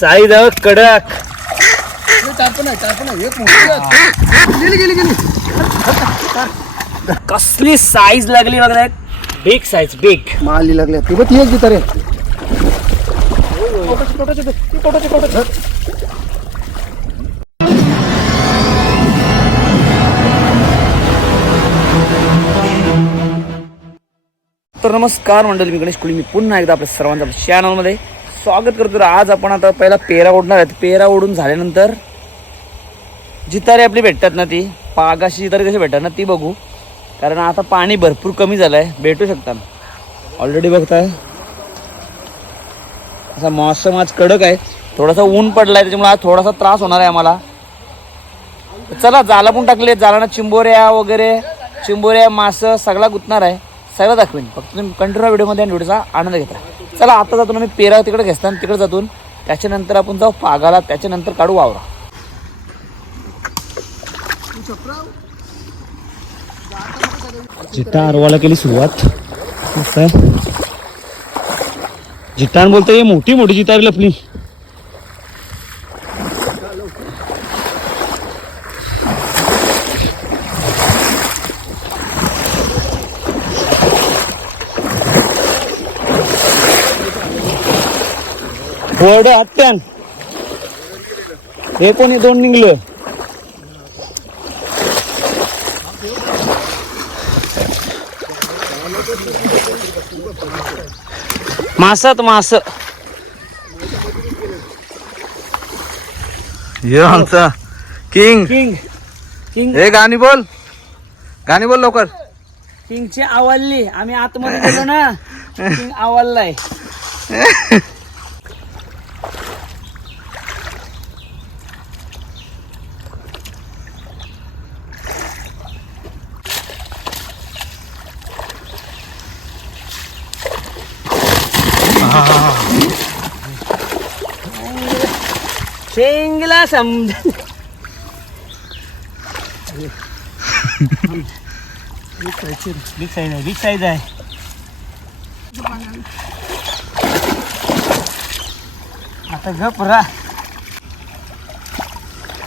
Size आहे कडक. कसली साईज लागली बघा बिग साईज बिग माली लागल्या. ती बघ एक गिटार आहे. कोटाची, कोटाची, ती कोटाची, कोटाची. तर नमस्कार मंडळी मी गणेश कुली मी पुन्हा एकदा आपल्या सर्वांच्या चॅनलमध्ये स्वागत करतो. आज आपण आता पहिला पेरा ओढणार आहेत पेरा ओढून झाल्यानंतर जितारे आपली भेटतात ना ती पागाशी जितारी कशी भेटतात ना ती बघू. कारण आता पाणी भरपूर कमी झालं आहे भेटू शकतात ऑलरेडी बघताय. असा मौसम आज कडक आहे. थोडासा ऊन पडला आहे त्याच्यामुळे आज थोडासा त्रास होणार आहे आम्हाला. चला जाला पण टाकले जालाना चिंबोऱ्या वगैरे चिंबोऱ्या मासं सगळा गुतणार आहे. सगळं दाखवेन. फक्त तुम्ही कंटिन्यू व्हिडिओमध्ये आणि व्हिडिओचा आनंद घेता चला आता जातो आम्ही पेरा तिकडे घेसता तिकडे जातून. त्याच्यानंतर आपण जाऊ पागाला त्याच्यानंतर काढू वावरा. जिट्टा आरवाला केली सुरुवात. मस्त बोलतोय जिट्टान मोठी मोठी जितार लपली. वड हत्यान हे कोणी दोन निघलं? मासात मास ये आमचा किंग. किंग. किंग. हे गाणी बोल. गाणी बोल लवकर. किंगची आवडली. आम्ही आतमध्ये गेलो ना. किंग आवडलाय. शेंगला समज बिग साईज आहे बिग साईज आहे आता गप रा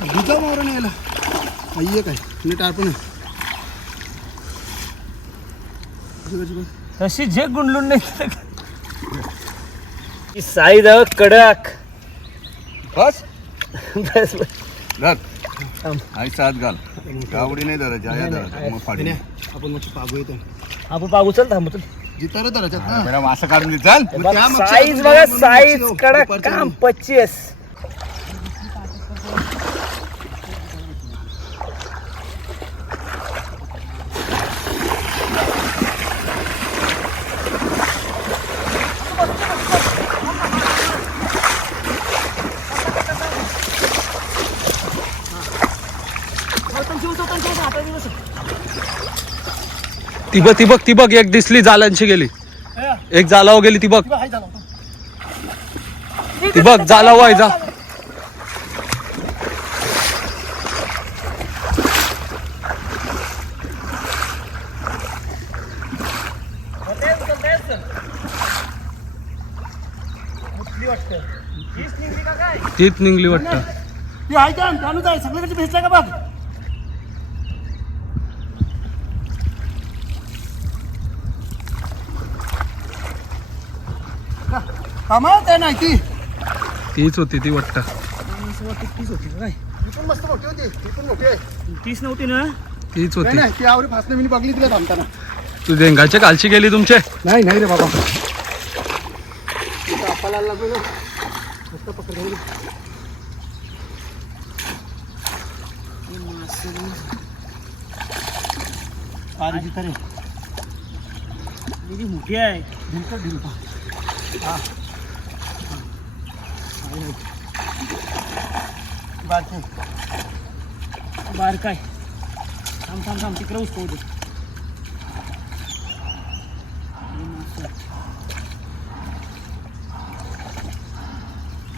दुधा मारून यायला. आई कशी, कशी, कशी. तशी जे गुंडलून नाही साईज कडक. बस. बस बस. घाल आई सात घाल. कावडी नाही धरायची आया धरायची. मग फाडी. आपण मग पागू येतो. आपण पाहू चल थांबू चल. जितार धरायच्यात ना मॅडम असं काढून दे. चाल. मग त्या मागच्या साईज बघा साईज कडक. काम पच्चीस. ती बघ ती बघ ती बघ एक दिसली जालांची गेली. एक जालाव गेली ती बघ. ती बघ जालाव आहे जा. तीच निघली वाटतं. भेटला का बघ? कामा ते नाही ती तीच होती ती वाटतं तीस होती काय ती पण मस्त मोठी होती ती पण मोठी आहे. तीस नव्हती ना? तीच नाही होती. नाही ती आवरी फासणं मी बघली तिला थांबताना. तू देंगाच्या कालची गेली तुमचे? नाही नाही रे बाबा. आपल्याला लागलो ना मस्त पकडली पारी तरी मोठी आहे. ढिलका ढिलका. बाकी बार काय थांब थांब थांब तिकडे उसको दे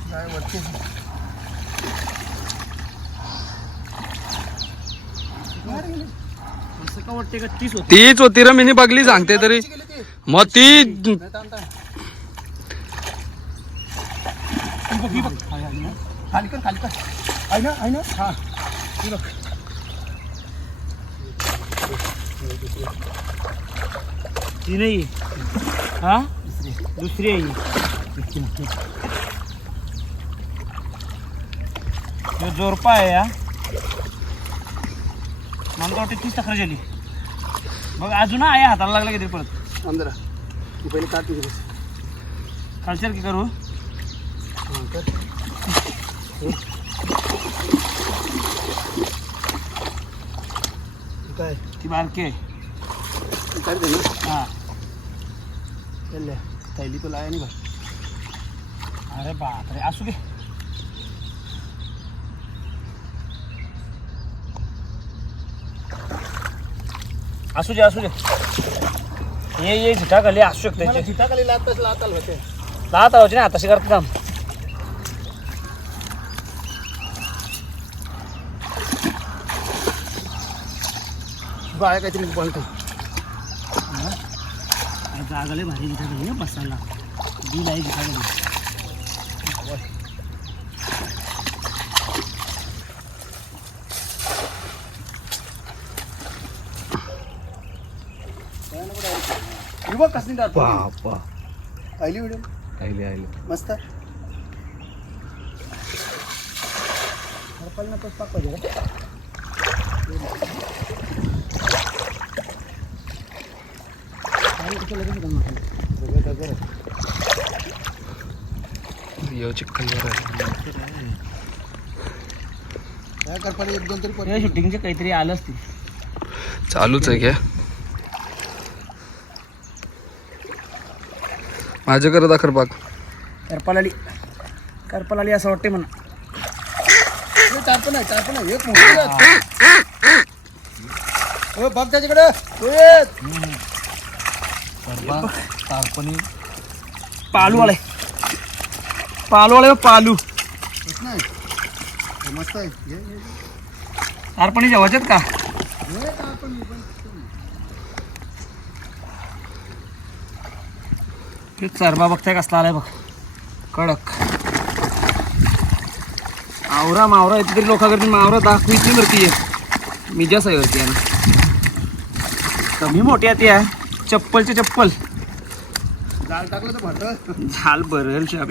नाही वरती असं का वाटते का तीस होती तीच होती रे मी बघली सांगते तरी. गेली ती मग ती थांब बघ ही बघ. खाली कर खाली कर. आहे ना आहे ना? हा. ही बघ. ती नाही. हा? दुसरी. आहे ही. जोरपा आहे या मला वाटतं तीस तक्रार झाली. मग अजून आहे हाताला लागला किती परत? अंदर तू पहिले काढ तुझे की करू? हा. हे काय? ती बारकी आहे. तू काढ दे ना हा. चल थैली तो लाया नहीं भाई अरे बापरे असू दे. असू दे असू दे. ये ये झिटा खाली असू शकते मला झिटाखाली लातच लाताल होते. लात आवाज ना आताशी करत काम. बाया काहीतरी बोलतो जागाले भारी खाली बसायला. बिल आहे ही बघ कसली दात. बापा. आली व्हिडिओ आईले आईले मस्त. हरपाल ना तो पाक पाहिजे रे. आणि कुठं लगेच उचलून टाकलं. सगळं टाकलं रे. यो चिकन काय. शूटिंगचे काहीतरी आलं असतील चालूच आहे घ्या माझ्या करत दाखर पाक करपालाली करपालाली असं वाटते म्हणा हे चार पण आहे चार पण आहे एक मोठी. हो, बघ त्याच्याकडे ए, पालू आलाय पालू आलाय पालू मस्त आहे. अर्पणी जेवायच्यात का हे चार पण हे पण. ते चरबा बघताय कसला आलाय बघ कडक आवरा मावरा येते तरी लोकांकडे मावरा दाखवीत नाही वरती आहे मिजाच आहे वरती आहे ना कमी मोठी आहे ती आहे चप्पलचे चप्पल. जाळ टाकलं तर भरतं झाल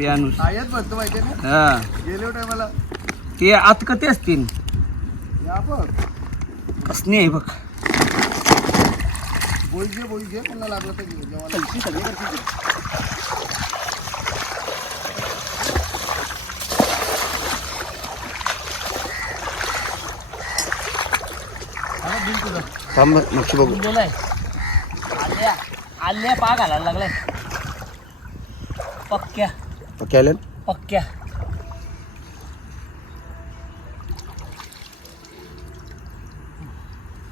आणून आयात भरतं माहिती आहे ना? हा. गेले टायमाला ते आत कते असतील? या बघ कसली आहे बघ. बोई घे कोणाला लागलं तर सगळे. हा. थांब नक्षी बघू. बोलाय आल्या पा घालायला लागलाय. पक्क्या. पक्के आले पक्क्या.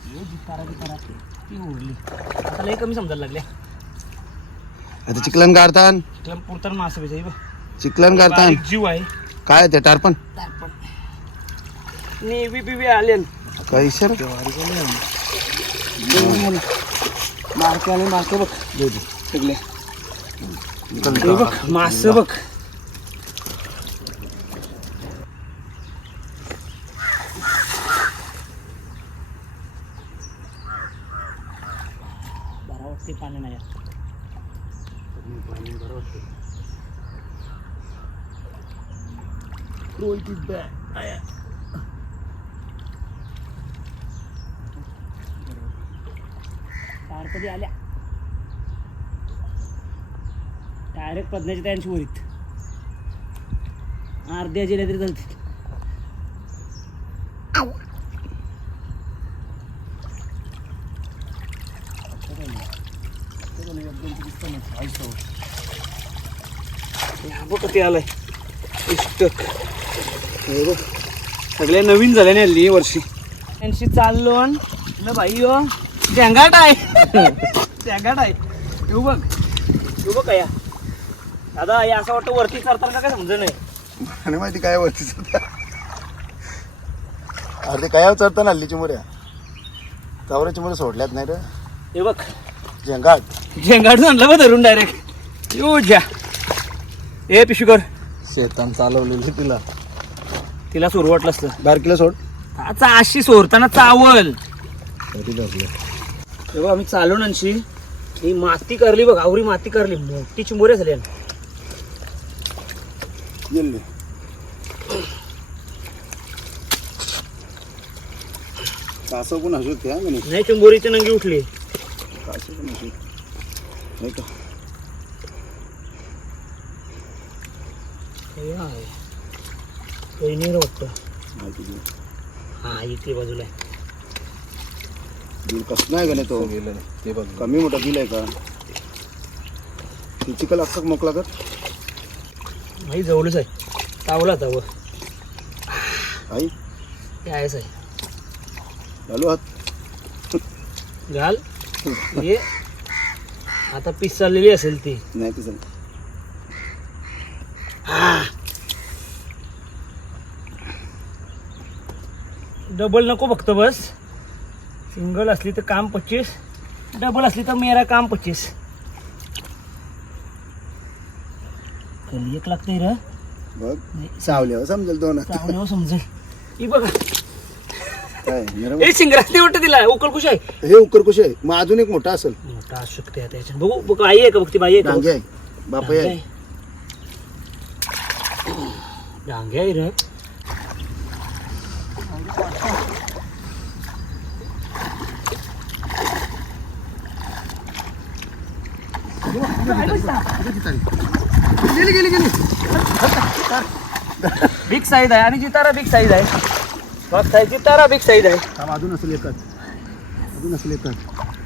हे जितारा जितारा ती उरली आता लय कमी समजायला लागल्या. आता चिकलन काढतान त्याला पुरताना मासे बघ. चिकलन बारीक जीव आहे. काय ते टारपण? नेवी बिवी आले काय सर मारके आले मारके बघ. सगळे हे बघ मास बघ पाणी नाही आहे. कधी आल्या डायरेक्ट पदण्याच्या त्यांची वरीत अर्ध्या जिल्ह्या तरी चालते किती आलाय. इष्टक हे सगळे नवीन झाले ना हल्ली वर्षी. त्यांची चाललो न भाई हो. झेंगाट आहे. झेंगाट आहे. येऊ बघ. येऊ बघ या दादा हे असं वाटतं वरती चढताना काय समज नाही माहिती काय वरती चढता? अरे ते काय चढता हल्ली चिमुऱ्या चौऱ्या चिमुऱ्या सोडल्यात नाही रे. हे बघ. झेंगाट. झेंगाट आणलं बघ धरून डायरेक्ट येऊ ज्या ए पिशूकर शेतान चालवलेली तिला. तिला सुरू वाटलं असतं. बारकीला सोड. आता अशी सोरताना चावल. तरी धरलं. आम्ही चालवून आणशी ही माती करली बघ आवरी माती करली. मोठी चिंबोऱ्या झाली. गेले कासव पण हसू त्या म्हणे नाही चिंबोरीची नंगी उठली. कासव पण हसू नाही का? वाटतं. माहिती दे. हा इथे बाजूला आहे. बिल कसं नाही नाही तो? गेलं ते बघ कमी मोठा बिल आहे का? तिची का लागतं मोकळा कर. नाही जवळच आहे. चावला चावं आई. हे आहेच आहे. चालू हात. घाल. ये. आता पीस चाललेली असेल ती. नाही तिचं डबल नको फक्त बस. सिंगल असली तर काम पच्चीस. डबल असली तर मेरा काम पच्चीस. कली. एक लागतंय र. बघ सावल्यावर समजेल दोन समजेल. ही बघा. काय नरम हे वाटतं तिला उकल कुश आहे? हे आहे? मग अजून एक मोठा असेल. मोठा असू शकते आता याच्यात. बघू बघू आई आहे का बघ ती बाई आहे का? डांगे आहे. आहे. डांगे आहे रे गेली गेली गेली बिग साईज आहे आणि जितारा बिग साईज आहे. बघ साईज जितारा बिग साईज आहे. थांब अजून असेल एकच. अजून असेल एकच.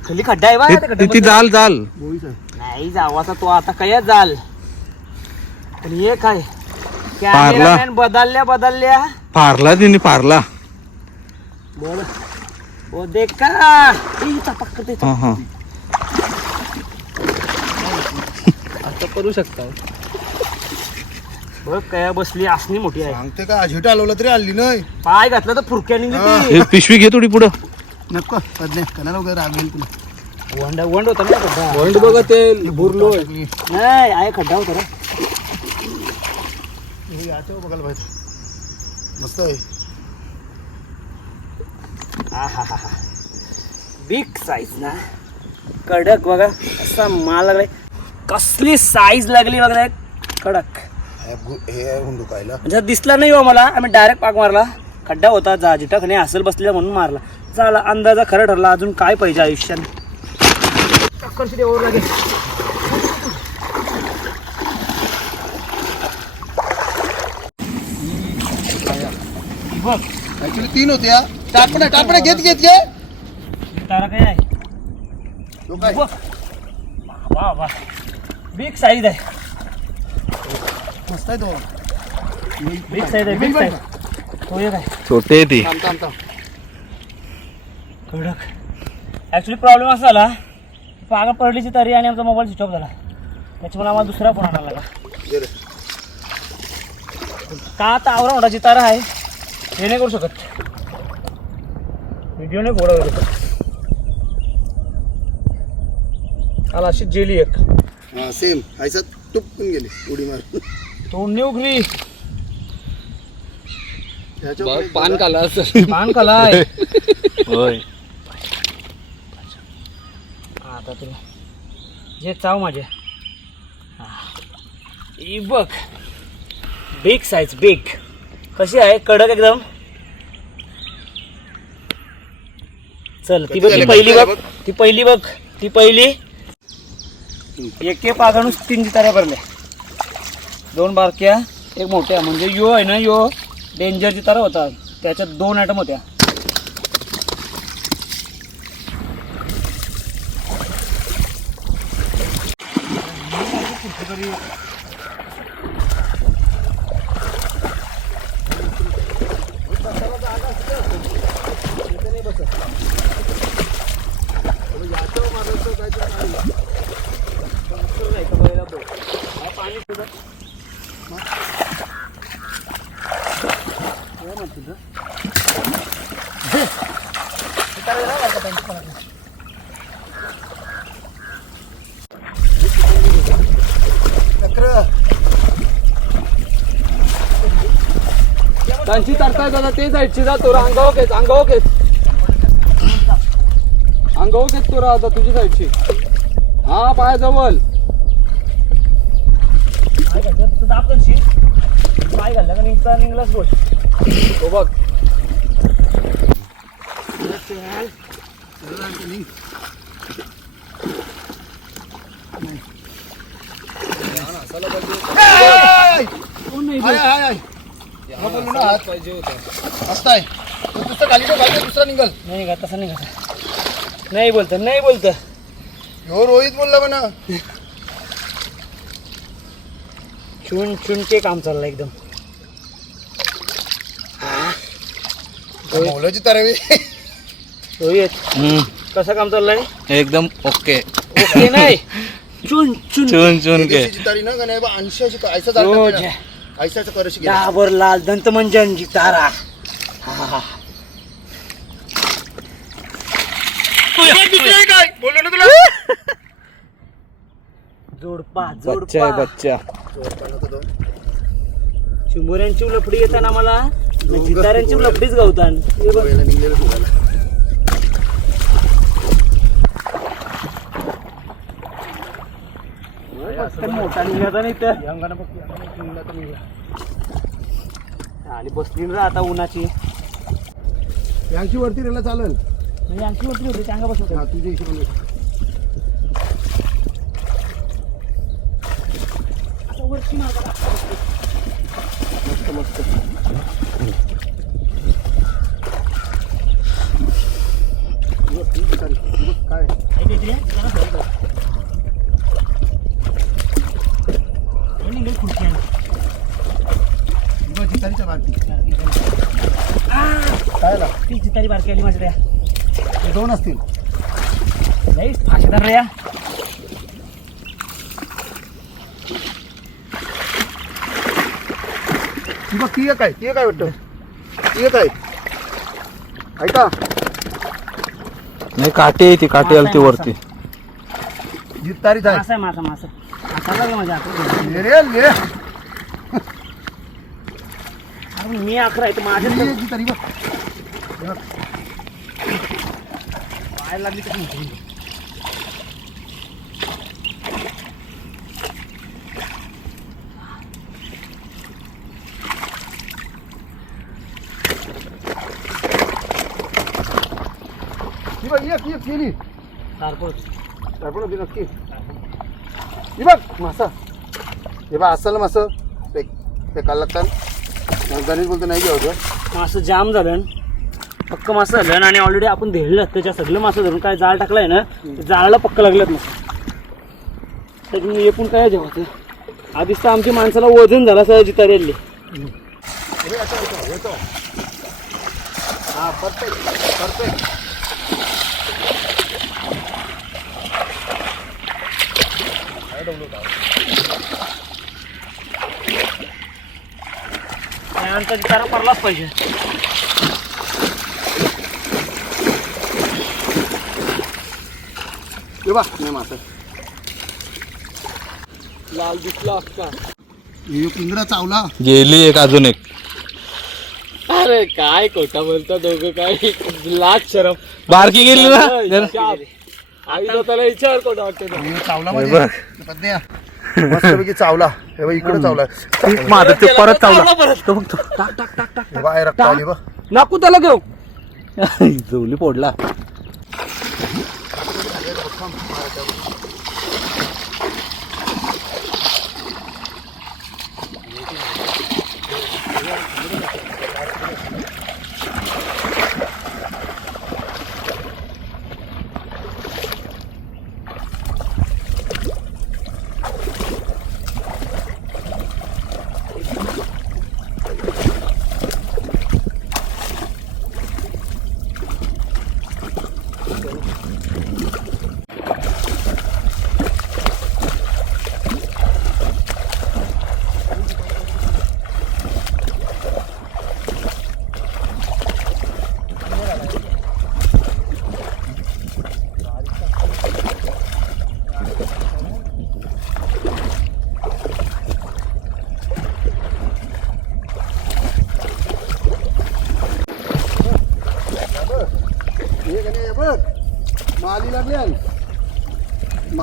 खाली खड्डा आहे बा त्या ती खड्ड्यामध्ये. जाल जाल. बोईच आहे नाही जावाचा तो आता काय जाल. पण हे काय? पारला. कॅमेरामॅन बदलल्या बदलल्या. फारला तिने फारला. बोल. ओ देख का? ई, हा हा. असं करू शकता बघ काय बसली असणी मोठी आहे. सांगते का झेट आलवलं तरी आली नाही. पाय घातला तर फुरक्याने हा. हे पिशवी घे थोडी पुढं. नको पद्ने कणाला वगैरे राग येईल तुला. वंड वंड होता ना खड्डा पॉइंट बघा ते बुरलो नाही आहे खड्डा होता रे हे याचं बघायला पाहिजे. मस्त आहे. बिग साईज ना. कडक बघा असा माल लागलाय. कसली साईज लागली बघा कडक. हे आहे म्हणजे दिसला नाही हो मला. आम्ही डायरेक्ट पाक मारला. खड्डा होता जा नाही असेल बसलेला म्हणून मारला. झाला अंदाजा खरं ठरला अजून काय पाहिजे आयुष्यात? टक्करशी देवावर लागेल. बघ ऍक्च्युली तीन होत्या टाकण्या टाकण्या घेत घेत घे. तारा काय आहे? तो काय? बघ वा वा. बिग साईज आहे. मस्त आहे तो. बिग साईज आहे बिग साईज तो एक आहे छोटे ती. थांब थांब थांब. कडक. ॲक्च्युली प्रॉब्लेम असा झाला पागा पडलीची तरी आणि आमचा मोबाईल स्विच ऑफ झाला. त्याच्यामुळे आम्हाला दुसरा फोन आणायला लागला. का आता आवरा मोठाची तारा आहे हे नाही करू शकत. व्हिडिओ नाही गोडा वगैरे आला अशी जेली एक. हा सेम आयचा टुपकून गेली उडी मार तोंडणी एक पान. काला असं पान कलाय होय. आता तुला. जे चाव माझे. हा. बघ. बिग साईज बिग कशी आहे? कडक एकदम. चल ती बघ ती पहिली बघ. ती पहिली बघ. ती पहिली. एक एक पागाणूस तीन जिताऱ्या भरल्या दोन बारक्या एक मोठ्या. म्हणजे यो आहे ना यो डेंजरची जितारा होता. त्याच्यात दोन आयटम होत्या. दादा ते साईडची जा तो अंगावर घेत अंगावर घेत घेत तो आता तुझी साईडची हा पायाजवळ. पाय घालला का निघता निघलाच बोल. तो बघ. हाय हा बोललो ना हात पाहिजे होता मस्त आहे तो दुसरा खाली तो खाली दुसरा निघल. नाही का तसं नाही का नाही बोलत नाही बोलत. ह्यो रोहित बोलला म्हणा. चुन चुनके काम चाललं एकदम. मौलाची तरवे. रोहित कसं काम चाललंय? एकदम ओके. ओके नाही. चुन चुन. चुन चुन के. तारी ना का नाही बा ऐंशी अशी हो, चालतं. ऐसाचं करशी गेला डाबर लाल दंतमंजन जितारा बोललो ना तुला. जोडपा बच्चा आहे जोडपा. बच्चा. चिंबोऱ्यांची लफडी येताना मला जिताऱ्यांची लफडीच गावतान. हे बघ. निघलेलं. पटकन मोठा निघाला नाही तर आणि बसली ना आता उन्हाची. यांची वरती रेला चालेल. आणखी मोठी होती चांगा बसत हा तुझ्या हिशोबाने वरची मार्ग मस्त मस्त बघ, ती तारी. बघ, काय खुर्ची आहे. बघ, जितारीच्या भारती काय ला ती जितारी बारकी आली माझ्या हे दोन असतील नाही फाशीदार रे या ती बघ ती एक आहे ती एक आहे वाटतं. एक आहे. ऐका. नाही काठी आहे ती काठी आली ती वरती. जितारीच आहे. मासा आहे मासा मासा. आता लागला माझ्या हातात ले रे ले अरे मी अकरा आहे तर माझ्या बघ. पाय लागली कशी मोठी. ही बघ एक एक गेली कारपूर. होती नक्की. ही बघ मासा. हे बघ असल मासं. ते ते काल लागतात गणेश बोलतो नाही घ्यावं मासं जाम झालं पक्क मासं झालं आणि ऑलरेडी आपण धरलं. त्याच्या सगळं मासं धरून काय जाळ टाकलाय ना जाळाला पक्क लागलं मासं. त्याच्यामुळे हे पण काय जेव्हा आधीच तर आमची माणसाला वजन झाला सगळं जितारी आली हा परफेक्ट परफेक्ट त्यानंतर जितारा पडलाच पाहिजे मासा लाल दिसला असता हे पिंगडा चावला गेली एक अजून एक. अरे काय खोटा बोलता दोघं काय? लाज शरम. बारकी गेली ना? आईला विचार ते. हे चावला हे बघ. पत्न्या मस्तपैकी चावला. हे बघ इकडे चावला. माझं ते परत चावला. हे बघ आहे रक्त आली बघ. नाकू त्याला घेऊ झोली पोडला Obrigado.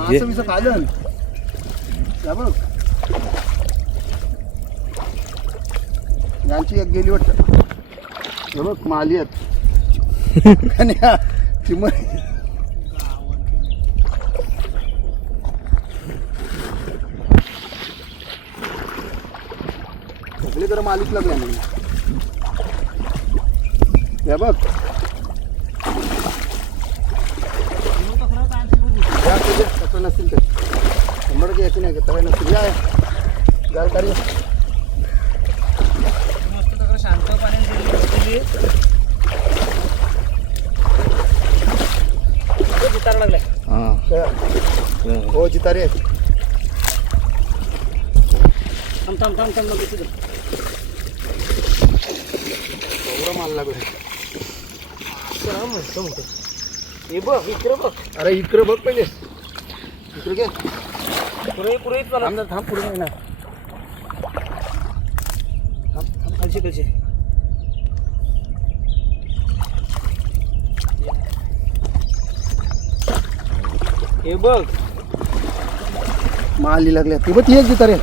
मासं खालन या बघ. यांची एक गेली वाटतं. हे बघ माली आहेत. आणि हा चिमण. सगळे जरा मालिक लागले. हे बघ. या तुझे तसं नसतील ते शंभर टक्के याची नाही घेत तवय नसतील या गाल काढी शांत पाण्याने लागलाय हो. जितारे थांब थांब थांब थांब नको एवढं माल लागलं हे बघ इकडं बघ. अरे इकडे बघ पहिले. इकडे घे. पुरे पुरे थांब थांब पुढे नाही ना खालची खालची. हे बघ. माली लागल्या. ती बघ ती एक जितारे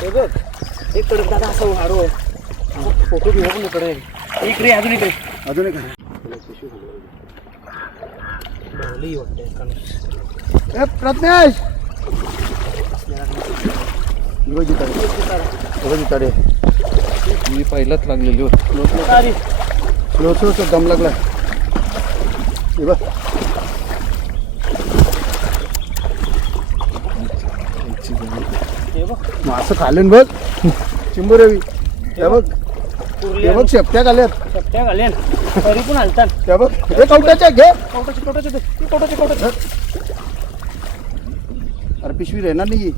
हे बघ. एक कडक दादा असं हारो फोटो घेऊ पण इकडे. इकडे अजून इकडे. अजून एक ए प्रज्ञेश! बघ जितारे हे बघ जितारे मी पहिलाच लागलेली होती. स्लो दम लागला. बघ. हे बघ. मासं खाल्लं बघ. चिंबोरवी. हे बघ. हे बघ शेपट्या खाल्यात सप्त्या घालेन तरी पण हलतात. त्या बघ हे कवट्याच्या घे. कवटाचे कवटाचे दे. कवटाचे कवटाचे अरे पिशवी राहणार नाही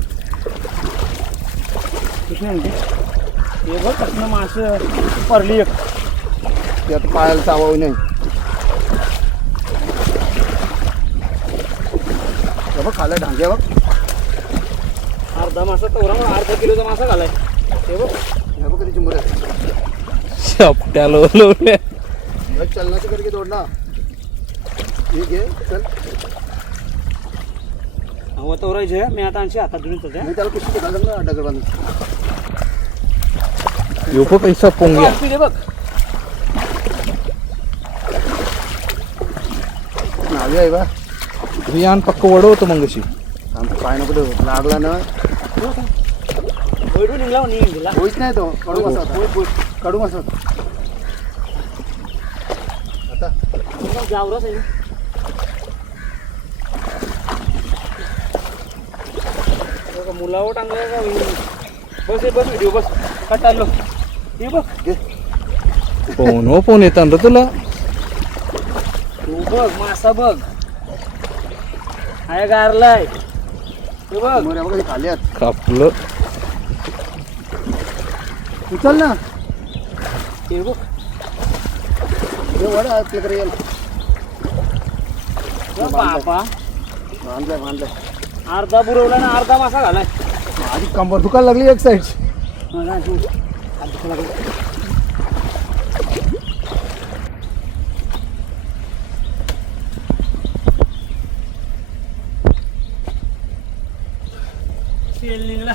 किती म्हणते हे बघ कसलं मास परली एक. ते आता पायाला चावावं नाही. हे बघ खाल्ला ढांग्या बघ. अर्धा मासा तेवढा म्हणून अर्धा किलोचा मासा घालाय हे बघ. हे बघ कधी चिंबोऱ्या शेपट्या लोळवल्या हे चलनाची करके दोड ना हे घे चल. हवा तवरायचे मी आता आणशी हातात घेऊन येतो मी त्याला पिशवी घालून ना डगर बांधून. योको पैसा पोंग्या. ते बघ. नावी आहे बा. रियान पक्क वडवतो मग अशी आमचं पाय नको देऊ. लागला ना. बैठून निघला निघून गेला होईच नाही तो. कडू मसा होता. कडू मसा होता. आता जावरच आहे ना. मुलावर टांगलाय का बस बस व्हिडिओ बस. का चाललो. हे बघ. फोन हो फोन येतात रे तुला. तू बघ मासा बघ. हाय गारलाय. हे बघ. खाली कापलं. उचल ना. हे बघ हे वड आपल्याकडे येईल बापा. बांधलाय बांधलाय. अर्धा बुरवला ना अर्धा मासा घालाय माझी कंबर दुखायला लागली एक साईड मला अशी हात दुखायला लागले. तेल निघला.